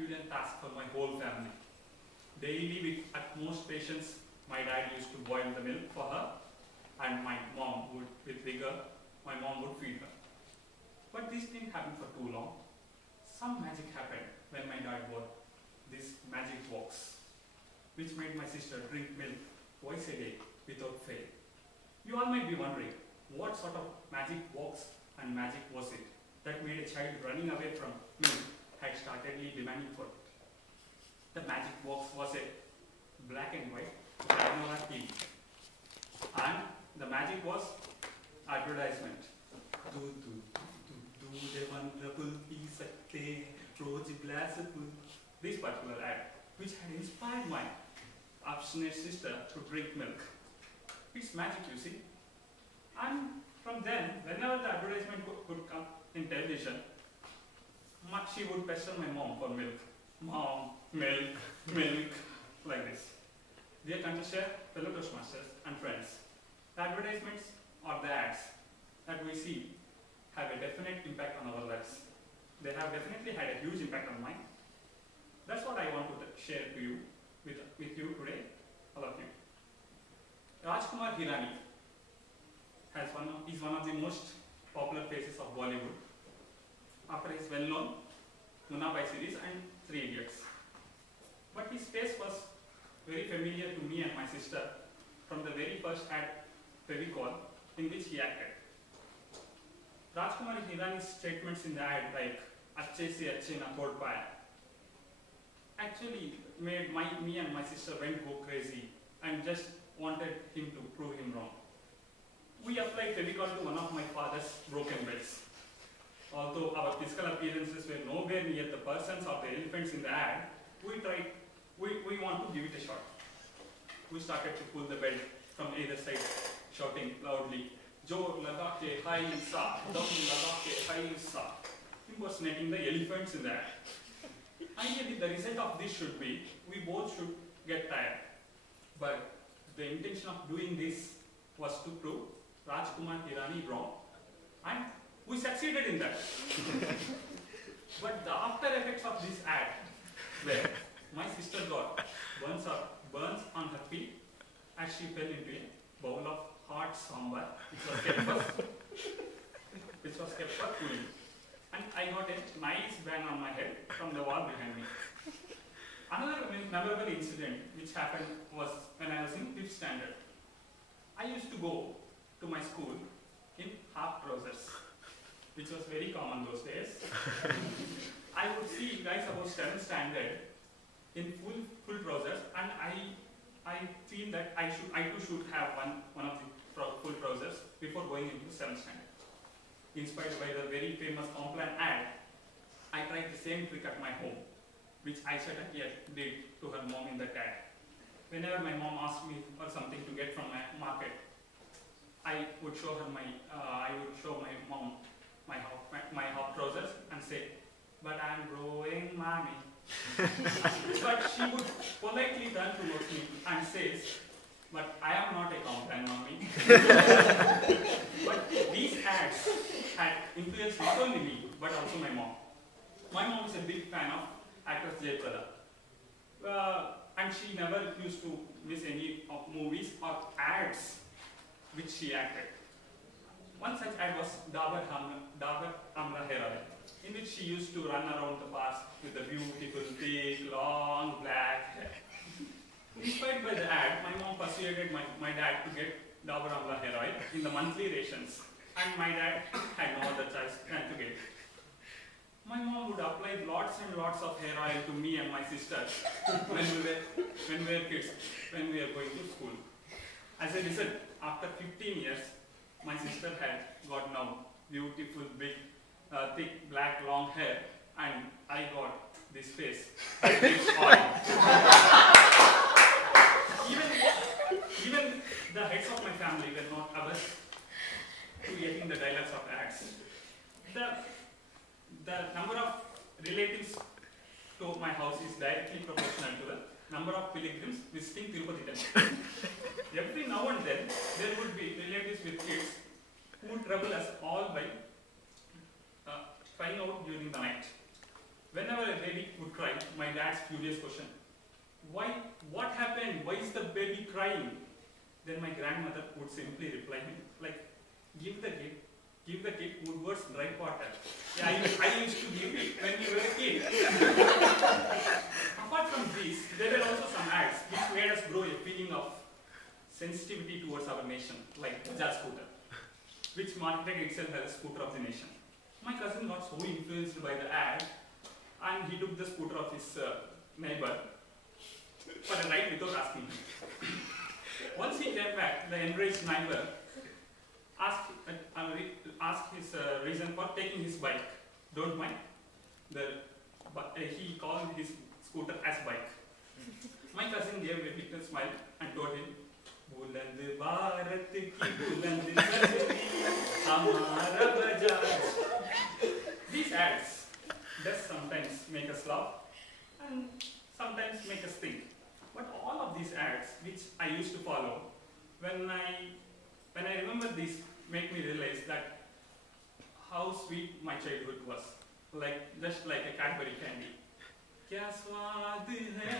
Herculean task for my whole family. Daily, with utmost patience, my dad used to boil the milk for her, and my mom would, with vigor, my mom would feed her. But this didn't happen for too long. Some magic happened when my dad bought this magic box, which made my sister drink milk twice a day without fail. You all might be wondering, what sort of magic box and magic was it that made a child running away from milk had startedly demanding for it? The magic box was a black and white granola TV. And the magic was advertisement. This particular ad, which had inspired my obstinate sister to drink milk. It's magic, you see. And from then, whenever the advertisement could come in television, she would pester my mom for milk. Mom, milk, milk, like this. Dear Contester, fellow Toastmasters and friends, the advertisements or the ads that we see have a definite impact on our lives. They have definitely had a huge impact on mine. That's what I want to share to you, with you today, all of you. Rajkumar Hirani is one of the most popular faces of Bollywood after his well-known Munna Bhai series and Three Idiots. But his face was very familiar to me and my sister from the very first ad, Fevicol, in which he acted. Rajkumar Hirani's statements in the ad like "Achhe se achhe na thod paya" actually made me and my sister went go crazy and just wanted him to prove him wrong. We applied Fevicol to one of my father's broken beds. Although our physical appearances were nowhere near the persons or the elephants in the ad, we want to give it a shot. We started to pull the bed from either side, shouting loudly, "Jor laga ke hai sa, dam laga ke hai sa," impersonating the elephants in the ad. Ideally, the result of this should be, we both should get tired. But the intention of doing this was to prove Rajkumar Hirani wrong, and we succeeded in that. But the after effects of this ad were my sister got burns on her feet as she fell into a bowl of hot sambar, which was kept for cooling. And I got a nice bang on my head from the wall behind me. Another memorable incident which happened was when I was in 5th standard. I used to go to my school in half trousers, which was very common those days. I would see guys about 7th standard in full trousers, and I feel that I too should have one of the full trousers before going into 7th standard. Inspired by the very famous Complan ad, I tried the same trick at my home, which I certainly did to her mom in that ad. Whenever my mom asked me for something to get from my market, I would show my mom my half trousers and say, "But I'm growing, mommy." But she would politely turn towards me and says, "But I am not a Complan, mommy." But these ads had influenced not only me, but also my mom. My mom is a big fan of actress Jayprada. And she never used to miss any of movies or ads which she acted. One such ad was Dabur Amla Hair Oil, in which she used to run around the park with the beautiful, big, long, black hair. Inspired by the ad, my mom persuaded my dad to get Dabur Amla Hair Oil in the monthly rations, and my dad had no other choice than to get it. My mom would apply lots and lots of hair oil to me and my sister when we were kids, when we were going to school. As a result, after 15 years, my sister had got now beautiful, big, thick, black, long hair, and I got this face with this oil. Even the heads of my family were not averse to hearing the dialogues of ads. The number of relatives to my house is directly proportional to the number of pilgrims visiting Tirupati temple. Every now and then, there would be relatives with kids who would trouble us all by crying out during the night. Whenever a baby would cry, my dad's furious question, why, what happened? Why is the baby crying? Then my grandmother would simply reply him, like, give the kid Woodward's dry water. Yeah, I used to give it when you were a kid. Apart from these, there were also some ads which made us grow a feeling of sensitivity towards our nation, like Bajaj scooter, which marketed itself as a scooter of the nation. My cousin got so influenced by the ad, and he took the scooter of his neighbor for a ride without asking him. Once he came back, the enraged neighbor asked his reason for taking his bike. Don't mind. He called his scooter as bike. My cousin gave a big smile and told him, "Buland Bharat ki buland nagari, hamara Bajaj." These ads does sometimes make us laugh and sometimes make us think. But all of these ads, which I used to follow, when I remember these, make me realize that how sweet my childhood was. Like, just like a Cadbury candy. क्या स्वाद है